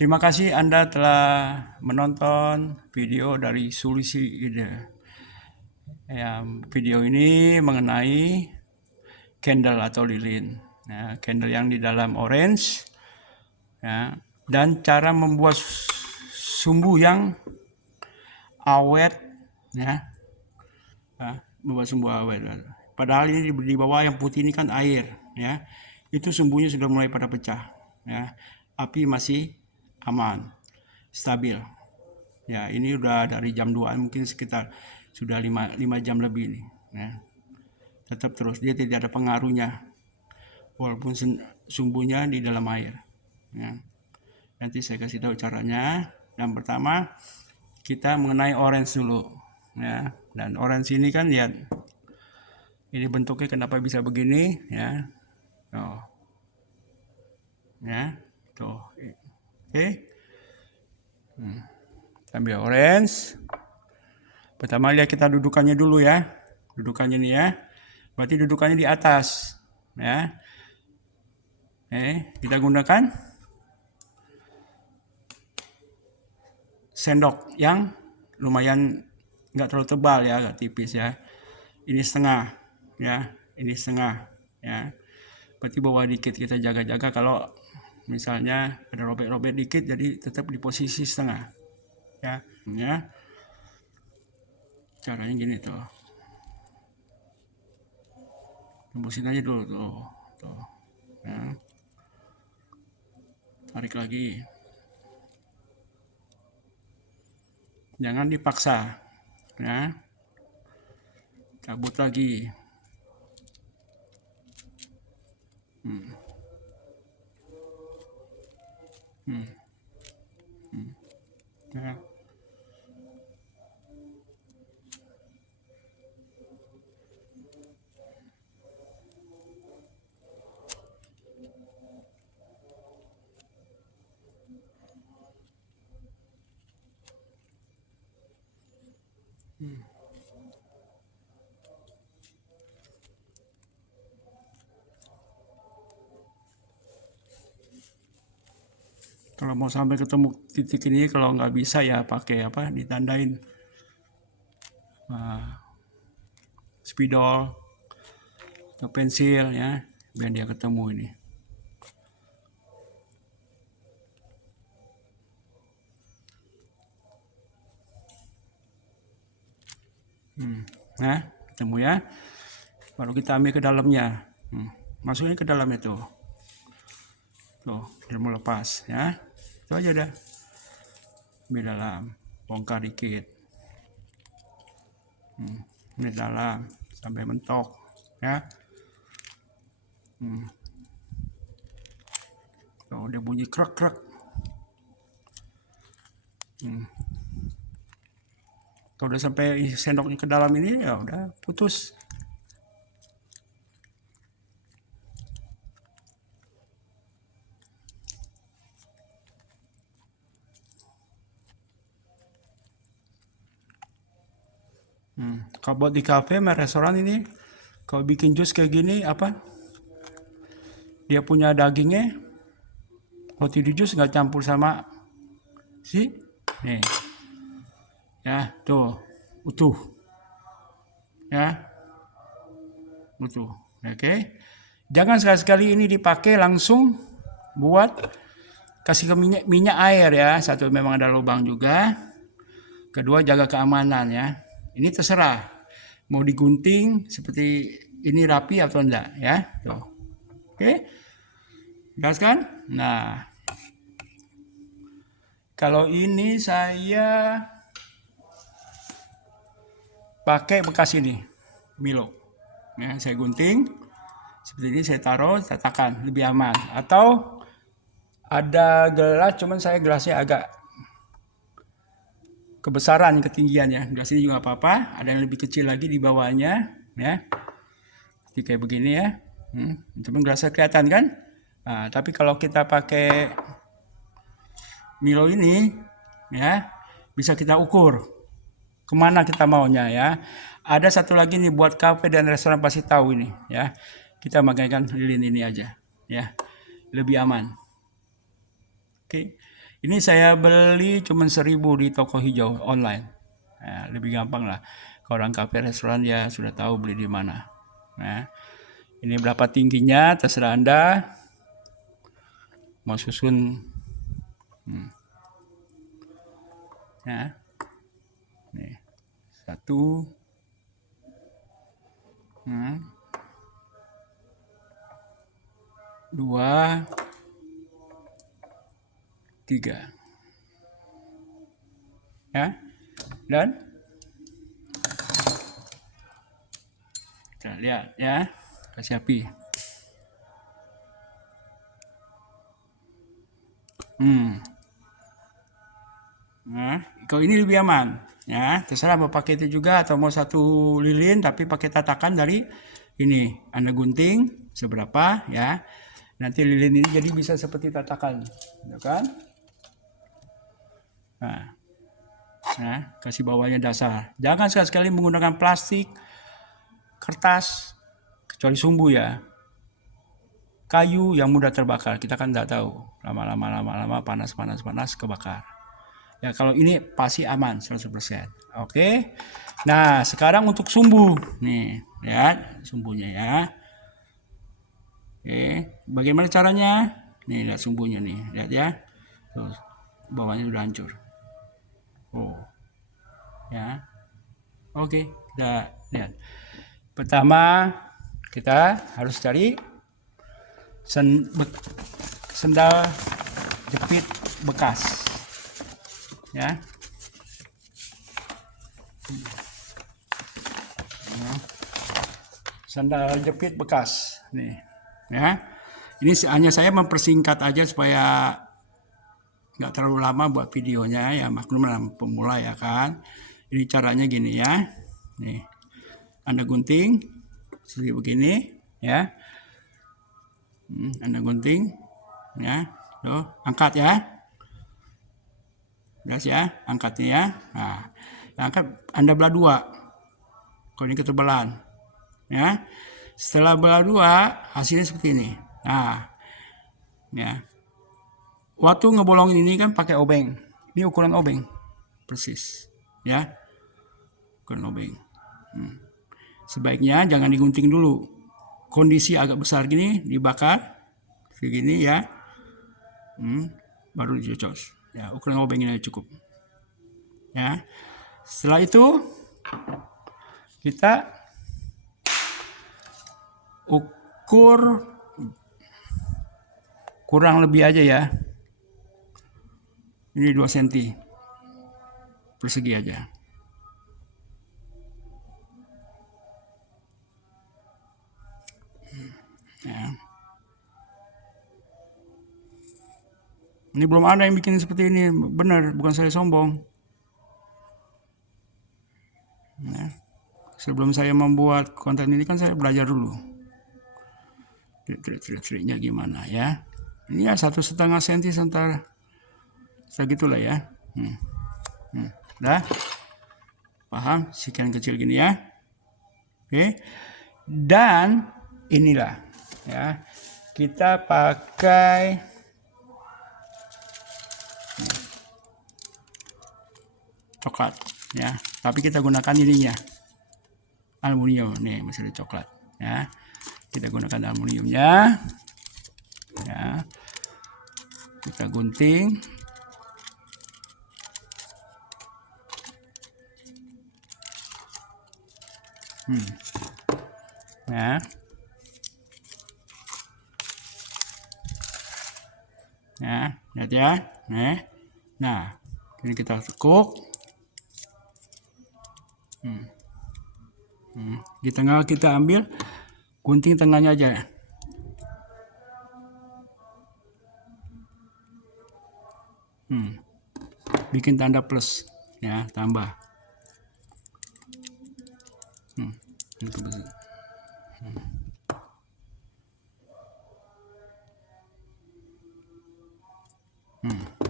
Terima kasih Anda telah menonton video dari Solusi Ide. Video ini mengenai candle atau lilin. Candle yang di dalam orange, dan cara membuat sumbu yang awet, membuat sumbu awet. Padahal ini di bawah yang putih ini kan air, itu sumbunya sudah mulai pada pecah, api masih aman, stabil. Ini udah dari jam 2 mungkin sekitar sudah 5 jam lebih nih. Tetap terus, dia tidak ada pengaruhnya walaupun sumbunya di dalam air. Nanti saya kasih tahu caranya. Yang pertama kita mengenai orange dulu, dan orange ini kan lihat, ini bentuknya kenapa bisa begini, tuh, oke. Ambil orange. Pertama lihat kita dudukannya dulu ya. Dudukannya nih ya. Berarti dudukannya di atas. Kita gunakan sendok yang lumayan nggak terlalu tebal ya, agak tipis ya. Ini setengah ya. Ini setengah ya. Berarti bawah dikit, kita jaga-jaga kalau misalnya ada robek-robek dikit, jadi tetap di posisi setengah ya. Caranya gini tuh, tembusin aja dulu tuh. Tarik lagi, jangan dipaksa cabut lagi. Kalau mau sampai ketemu titik ini, kalau nggak bisa ya pakai ditandain spidol atau pensil ya, biar dia ketemu ini. Ketemu ya. Baru kita ambil ke dalamnya. Masukin ke dalamnya tuh, dia mau lepas ya. Itu aja dah. Ambil dalam, bongkar dikit. Ambil dalam sampai mentok ya. Tuh, dia bunyi krek-krek. Kalau udah sampai sendoknya ke dalam ini, ya udah putus. Kalau buat di kafe sama restoran ini, kalau bikin jus kayak gini dia punya dagingnya, roti di jus nggak campur sama nih ya, tuh utuh ya, utuh. Oke, jangan sekali-sekali ini dipakai langsung buat kasih ke minyak air ya. Satu, memang ada lubang juga. Kedua, jaga keamanan ya. Ini terserah mau digunting seperti ini rapi atau enggak ya. Tuh. Oke. Gaskan. Nah, kalau ini saya pakai bekas ini Milo ya, saya gunting seperti ini, saya taruh, saya tekan, lebih aman. Atau ada gelas, cuman saya gelasnya agak kebesaran, ketinggian ya. Gelas ini juga apa-apa, ada yang lebih kecil lagi di bawahnya ya. Jadi kayak begini ya. Cuman gelasnya kelihatan kan. Nah, tapi kalau kita pakai Milo ini ya, bisa kita ukur kemana kita maunya ya. Ada satu lagi nih buat kafe dan restoran pasti tahu ini ya. Kita makaikan lilin ini aja ya, lebih aman. Oke. Ini saya beli cuma 1.000 di toko hijau online. Nah, lebih gampang lah. Kalau orang kafe restoran ya sudah tahu beli di mana. Nah, ini berapa tingginya terserah Anda. Mau susun. Ya. Nih. 1. Nah, 2, 3. Ya. Dan kita lihat ya. Kasih api. Nah, kalau ini lebih aman. Ya, terserah mau pakai itu juga atau mau 1 lilin tapi pakai tatakan dari ini. Anda gunting seberapa ya. Nanti lilin ini jadi bisa seperti tatakan, gitu kan? Nah, kasih bawahnya dasar. Jangan sekali-sekali menggunakan plastik, kertas, kecuali sumbu ya. Kayu yang mudah terbakar, kita kan nggak tahu. Lama-lama panas kebakar. Ya kalau ini pasti aman 100%. Oke. Nah, sekarang untuk sumbu. Nih, lihat sumbunya ya. Oke, bagaimana caranya? Nih, lihat sumbunya nih. Lihat ya. Tuh, bawahnya udah hancur. Oh. Ya. Oke, kita lihat. Pertama, kita harus cari sendal jepit bekas. Ya. Sandal jepit bekas nih ya. Ini hanya saya mempersingkat aja supaya nggak terlalu lama buat videonya ya, maklum lah pemula ya kan. Ini caranya gini ya. Nih, Anda gunting seperti begini ya. Anda gunting ya. Tuh, angkat ya. Jelas ya, angkatnya ya. Nah, angkat Anda belah 2. Kalau ini ketebalan ya. Setelah belah 2 hasilnya seperti ini. Nah, ya. Waktu ngebolongin ini kan pakai obeng. Ini ukuran obeng. Persis. Ya. Ukuran obeng. Sebaiknya jangan digunting dulu. Kondisi agak besar gini dibakar. Segini ya. Baru dicocos. Ya, ukuran obeng ini cukup. Ya. Setelah itu kita ukur kurang lebih aja ya. Ini 2 cm persegi aja. Ya. Ini belum ada yang bikin seperti ini, benar, bukan saya sombong. Ya. Sebelum saya membuat konten ini kan saya belajar dulu. Trik-triknya gimana ya. Ini ya 1,5 cm segitulah ya. Udah? Paham? Sekian kecil gini ya. Oke. Dan inilah ya. Kita pakai coklat ya. Tapi kita gunakan ininya. Aluminium nih, masih ada coklat ya. Kita gunakan aluminiumnya. Ya. Kita gunting. Ya. Ya, lihat ya. Nah, ini kita tekuk. Di tengah kita ambil, gunting tengahnya aja. Bikin tanda plus, ya, tambah.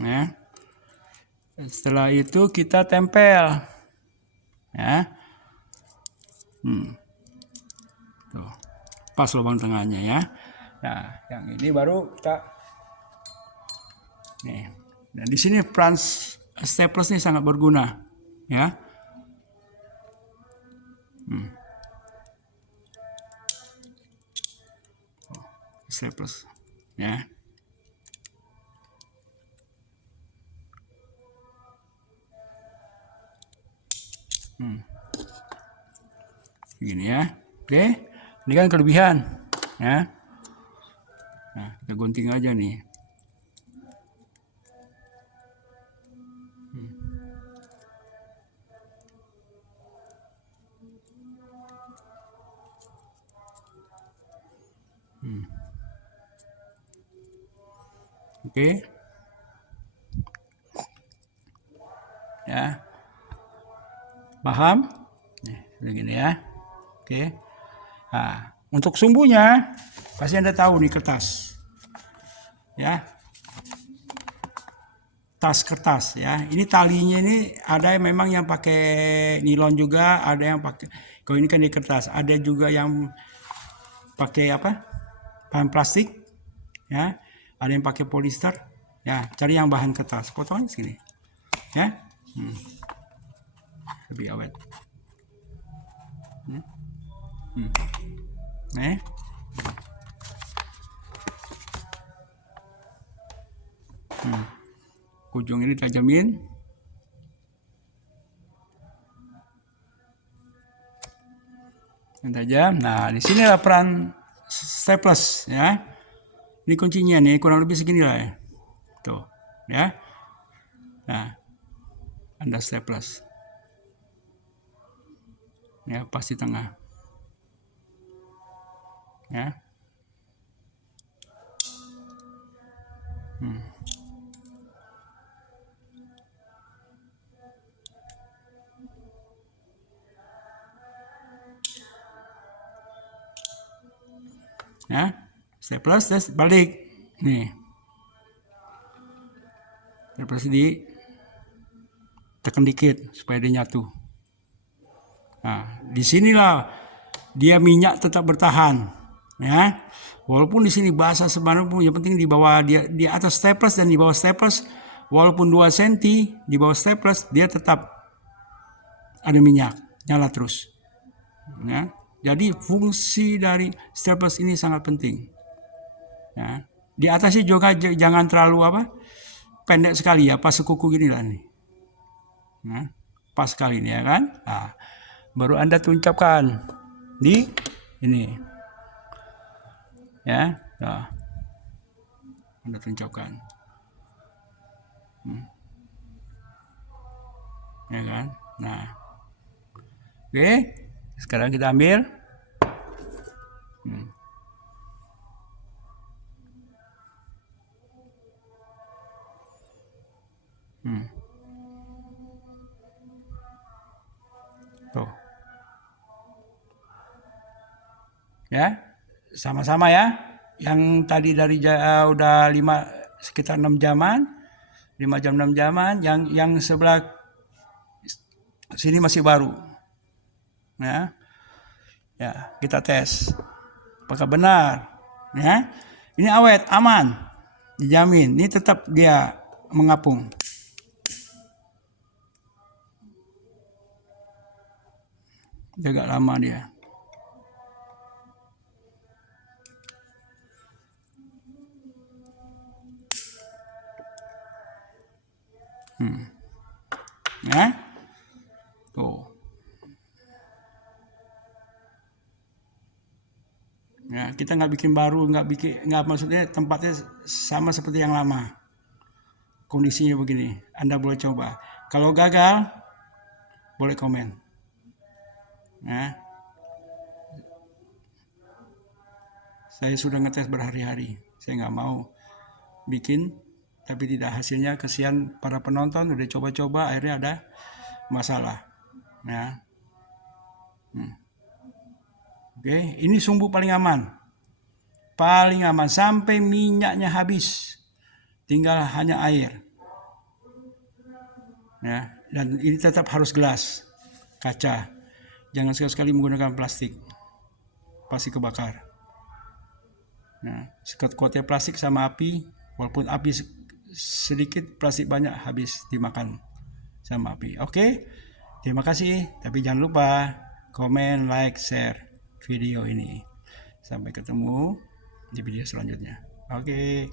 Ya. Setelah itu kita tempel, ya. Tuh, pas lubang tengahnya ya. Nah, yang ini baru kita nih Nah, di sini peran staples ini sangat berguna, ya. Staples, ya. Begini ya, oke. Ini kan kelebihan, ya. Nah, kita gunting aja nih. Oke, ya, paham? Nih, begini ya, oke. Nah, untuk sumbunya pasti Anda tahu nih, kertas, ya, tas kertas, ya. Ini talinya ini ada yang memang yang pakai nilon juga, ada yang pakai, kalau ini kan di kertas, ada juga yang pakai apa? Bahan plastik, ya. Ada yang pakai polyester, ya. Cari yang bahan kertas, potongnya segini, ya. Lebih awet. Nih. Ujung ini tajamin. Tajam. Nah, di sini adalah peran staples, ya. Ini kuncinya nih, kurang lebih segini lah ya. Tuh, ya. Nah, Anda staples. Ya, pas di tengah. Ya. Ya, staples, terus balik. Nih. Staples di tekan dikit supaya dia nyatu. Nah, disinilah dia minyak tetap bertahan, ya. Walaupun di sini basah sebenarnya pun, yang penting di bawah dia, di atas staples dan di bawah staples, walaupun 2 cm di bawah staples, dia tetap ada minyak, nyala terus. Ya. Jadi fungsi dari staples ini sangat penting. Ya. Di atasnya juga jangan terlalu apa, pendek sekali ya, pas sekuku gini lah nih. Nah, pas sekali nih ya kan. Nah, baru Anda tuncapkan di ini, ya. Nah, Anda tuncapkan, ya kan. Nah, oke, sekarang kita ambil. Tuh, ya, sama-sama ya. Yang tadi dari udah sekitar 6 jaman, 5 jam 6 jaman. Yang sebelah sini masih baru, ya. Ya, kita tes apakah benar, ya. Ini awet, aman, dijamin. Ini tetap dia mengapung. Dia agak lama dia. Ya, tuh. Ya, kita nggak bikin baru, nggak maksudnya tempatnya sama seperti yang lama. Kondisinya begini, Anda boleh coba. Kalau gagal, boleh komen. Ya. Saya sudah ngetes berhari-hari. Saya nggak mau bikin, tapi tidak hasilnya, kesian para penonton udah coba-coba, akhirnya ada masalah. Ya. Oke, ini sumbu paling aman. Paling aman sampai minyaknya habis. Tinggal hanya air. Ya, dan ini tetap harus gelas, kaca. Jangan sekali-sekali menggunakan plastik. Pasti kebakar. Nah, sekot-kotnya plastik sama api, walaupun api sedikit, plastik banyak, habis dimakan sama api. Oke, terima kasih. Tapi jangan lupa komen, like, share video ini. Sampai ketemu di video selanjutnya. Oke.